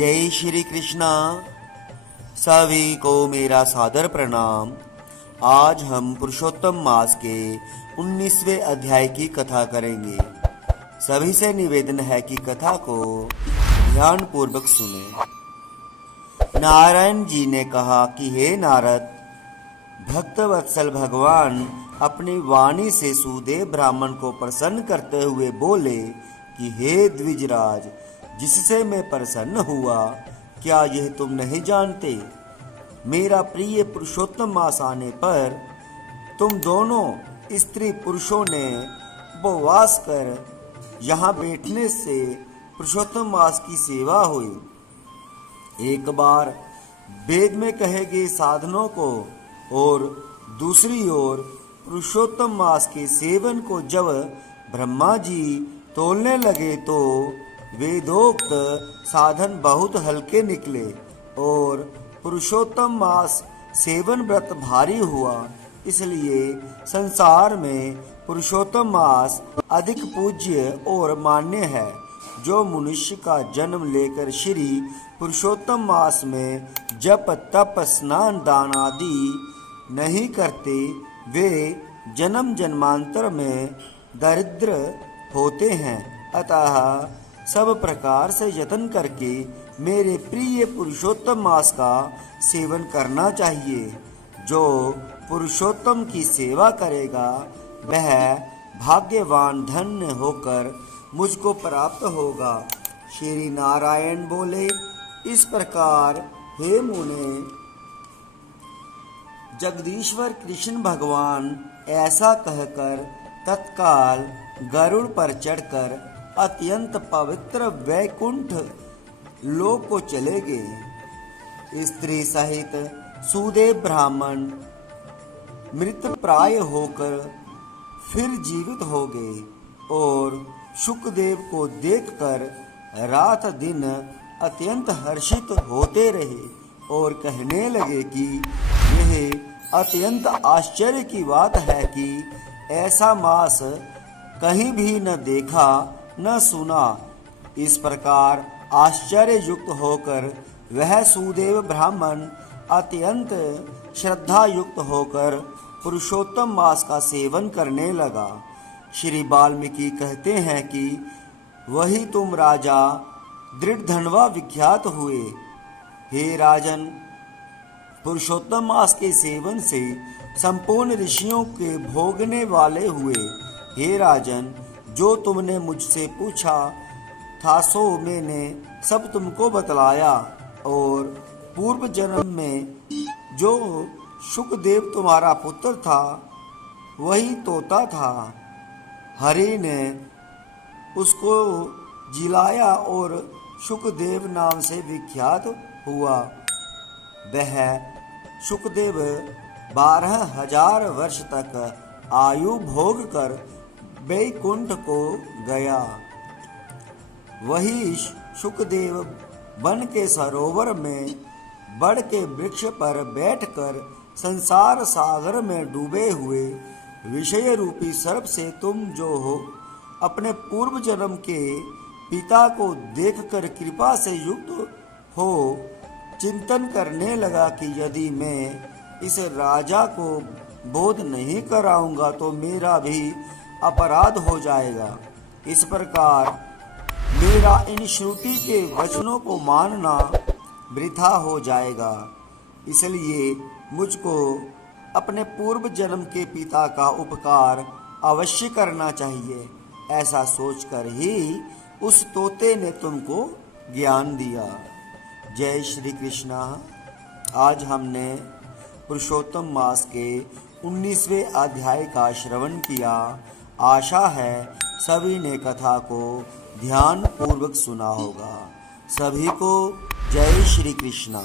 जय श्री कृष्णा। सभी को मेरा सादर प्रणाम। आज हम पुरुषोत्तम मास के 19वें अध्याय की कथा करेंगे। सभी से निवेदन है कि कथा को ध्यान पूर्वक सुने। नारायण जी ने कहा कि हे नारद, भक्तवत्सल भगवान अपनी वाणी से सुदेव ब्राह्मण को प्रसन्न करते हुए बोले कि हे द्विजराज, जिससे मैं प्रसन्न हुआ, क्या यह तुम नहीं जानते? मेरा प्रिय पुरुषोत्तम मास आने पर तुम दोनों स्त्री पुरुषों ने उपवास कर यहाँ बैठने से पुरुषोत्तम मास की सेवा हुई। एक बार वेद में कहे गए साधनों को और दूसरी ओर पुरुषोत्तम मास के सेवन को जब ब्रह्मा जी तोलने लगे तो वेदोक्त साधन बहुत हल्के निकले और पुरुषोत्तम मास सेवन व्रत भारी हुआ। इसलिए संसार में पुरुषोत्तम मास अधिक पूज्य और मान्य है। जो मनुष्य का जन्म लेकर श्री पुरुषोत्तम मास में जप तप स्नान दान आदि नहीं करते, वे जन्म जन्मांतर में दरिद्र होते हैं। अतः सब प्रकार से यत्न करके मेरे प्रिय पुरुषोत्तम मास का सेवन करना चाहिए। जो पुरुषोत्तम की सेवा करेगा वह भाग्यवान धन्य होकर मुझको प्राप्त होगा। श्री नारायण बोले, इस प्रकार हे मुने, जगदीश्वर कृष्ण भगवान ऐसा कहकर तत्काल गरुड़ पर चढ़कर अत्यंत पवित्र वैकुंठ लोक को चले गए। स्त्री सहित सुदेव ब्राह्मण मृत प्राय होकर फिर जीवित हो गए और शुकदेव को देखकर रात दिन अत्यंत हर्षित होते रहे और कहने लगे कि यह अत्यंत आश्चर्य की बात है कि ऐसा मास कहीं भी न देखा न सुना। इस प्रकार आश्चर्य युक्त होकर वह सुदेव ब्राह्मण अत्यंत श्रद्धा युक्त होकर पुरुषोत्तम मास का सेवन करने लगा। श्री वाल्मीकि कहते हैं कि वही तुम राजा दृढ़धनवा विख्यात हुए। हे राजन, पुरुषोत्तम मास के सेवन से संपूर्ण ऋषियों के भोगने वाले हुए। हे राजन, जो तुमने मुझसे पूछा था सो मैंने सब तुमको बतलाया और पूर्व जन्म में जो शुकदेव तुम्हारा पुत्र था वही तोता था। हरि ने उसको जिलाया और शुकदेव नाम से विख्यात हुआ। वह शुकदेव 12,000 वर्ष तक आयु भोग कर वैकुंठ को गया। वही शुकदेव वन के सरोवर में बड़ के वृक्ष पर बैठकर संसार सागर में डूबे हुए विषय रूपी सर्प से तुम जो हो अपने पूर्व जन्म के पिता को देखकर कृपा से युक्त हो चिंतन करने लगा कि यदि मैं इस राजा को बोध नहीं कराऊंगा तो मेरा भी अपराध हो जाएगा। इस प्रकार मेरा इन श्रुति के वचनों को मानना वृथा हो जाएगा। इसलिए मुझको अपने पूर्व जन्म के पिता का उपकार अवश्य करना चाहिए। ऐसा सोचकर ही उस तोते ने तुमको ज्ञान दिया। जय श्री कृष्णा। आज हमने पुरुषोत्तम मास के 19वें अध्याय का श्रवण किया। आशा है सभी ने कथा को ध्यान पूर्वक सुना होगा। सभी को जय श्री कृष्णा।